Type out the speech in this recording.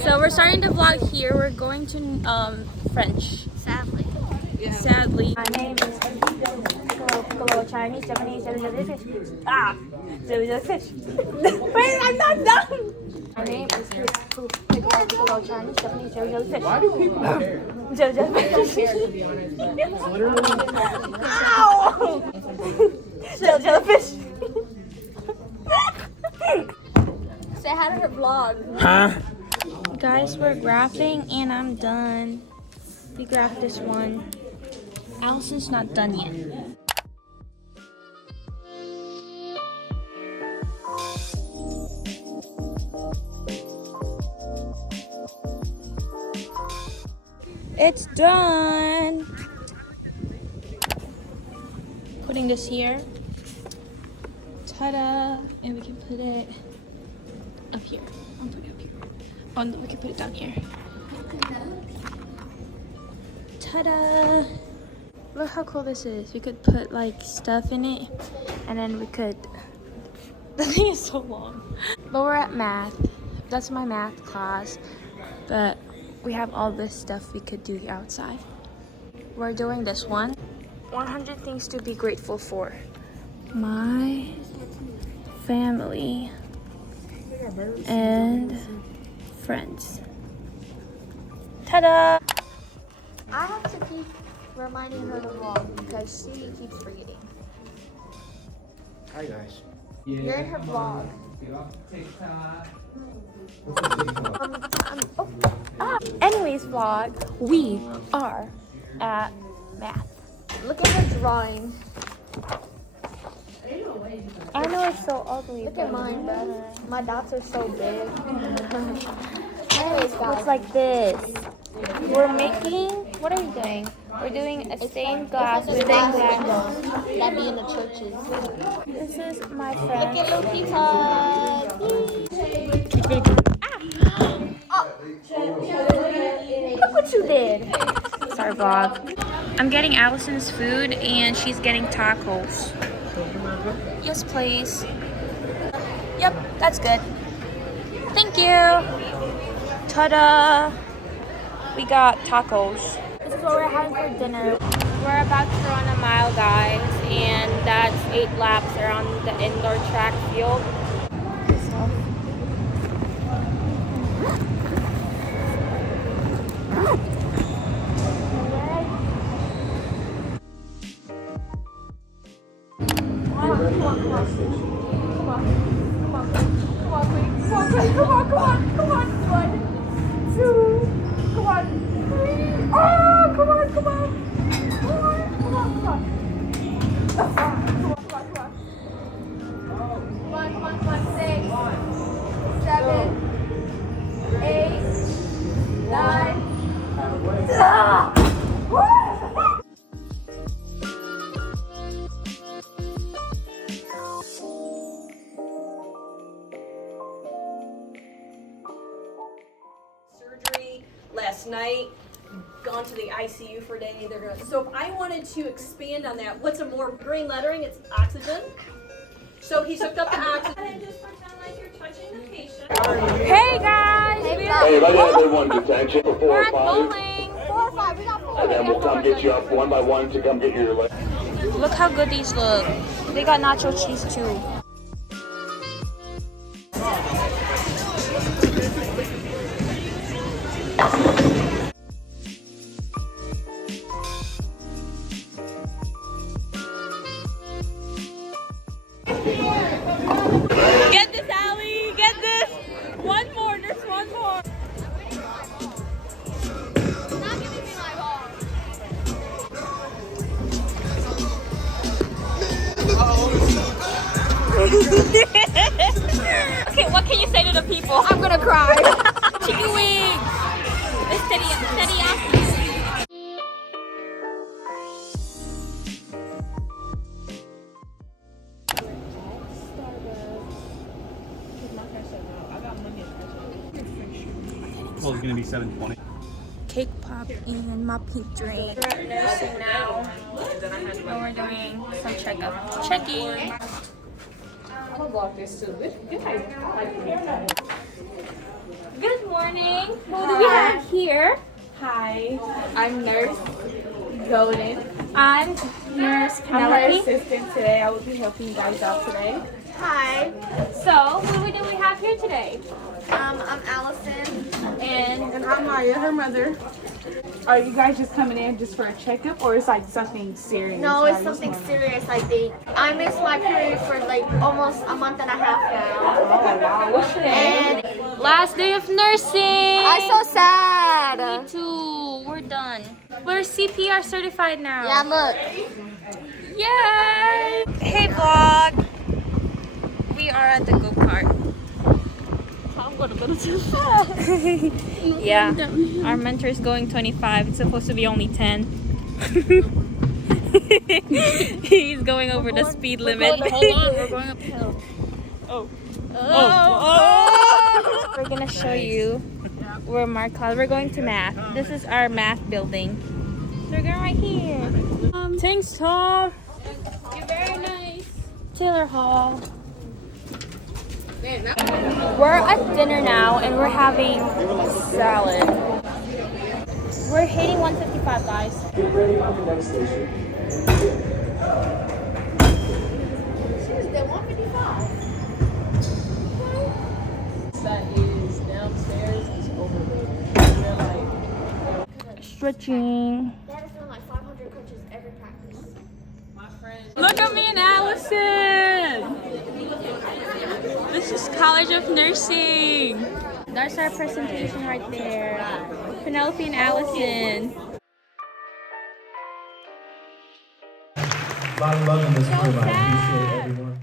So we're starting the vlog here. We're going to French. Sadly. Yeah. Sadly. My name is Piccolo, Chinese, Japanese, fish. Ah, fish. Wait, I'm not done. My name is Piccolo, Chinese, Japanese, fish. Why do people care? Ow! Jellyfish. Say hi to her vlog. Huh? Guys, we're graphing and I'm done. We graphed this one. Allison's not done yet. It's done. Putting this here. Ta-da! And we can put it up here. I'll put it up here. Oh no, we can put it down here. Ta-da! Look how cool this is. We could put like stuff in it and then we could... The thing is so long. But we're at math. That's my math class. But we have all this stuff we could do outside. We're doing this one. 100 things to be grateful for. My family and friends. Ta-da! I have to keep reminding her to vlog because she keeps forgetting. Hi guys. You're in her vlog. Anyways, vlog, we are at math. Look at her drawing. I know it's so ugly. Look at mine, bro. My dots are so big. Anyways, guys. It's like this. We're making, what are we doing? We're doing a stained glass with stained glass. That be in the churches. This is my Look friend. at Lupita. Look what you did. Sorry, vlog. I'm getting Allison's food and she's getting tacos. Yes, please. Yep, that's good. Thank you. Ta-da! We got tacos. This is what we're having for dinner. We're about to run a mile, guys, and that's 8 laps around the indoor track field. Surgery last night, gone to the ICU for a day. They're gonna. So if I wanted to expand on that, what's a more green lettering? It's oxygen. So he's hooked up to oxygen. And just pretend like you're touching the patient. Hey, guys! Hey, let everyone detention for 4 We're or at 5. bowling. 4 or 5. We got 4. And then we'll come get you up one by one to come get your leg. Look how good these look. They got nacho cheese, too. Get this, Allie! Get this! One more, there's one more. Not giving me my ball. Okay, what can you say to the people? I'm gonna cry. Chicken wings! It's teriyaki. Well, it's gonna be 7:20. Cake pop and my pink drink. We're at nursing now. And we're doing some checkup. Checking. I'm gonna block this too. morning. Who do we have here? Hi, I'm Nurse Golden. I'm Nurse I'm her Penelope. assistant today. I will be helping you guys out today. Hi. So, who do we have here today? I'm Allison. And I'm Maya, her mother. Are you guys just coming in just for a checkup, or is like something serious? No, it's something serious, I think. I missed my period for like almost a month and a half now. Oh wow, what's your name? And Last day of nursing. I'm so sad. Me too. We're done. We're CPR certified now. Yeah, look. Yay! Hey vlog. We are at the go-kart. I'm going a little too fast. Yeah. Our mentor is going 25. It's supposed to be only 10. He's going over the speed limit. Hold on, we're going uphill. Oh. We're gonna show you where we're going to math. This is our math building. So we're going right here. Thanks, Tom. You're very nice. Taylor Hall. We're at dinner now and we're having salad. We're hitting 155, guys. Get ready for the next station. Tuesday, 155. That is downstairs. It's over there. Stretching. That is doing like 500 crunches every practice. Look at me and Allison. This is College of Nursing. That's our presentation right there. Penelope and Allison. A lot of love in this room. I appreciate everyone.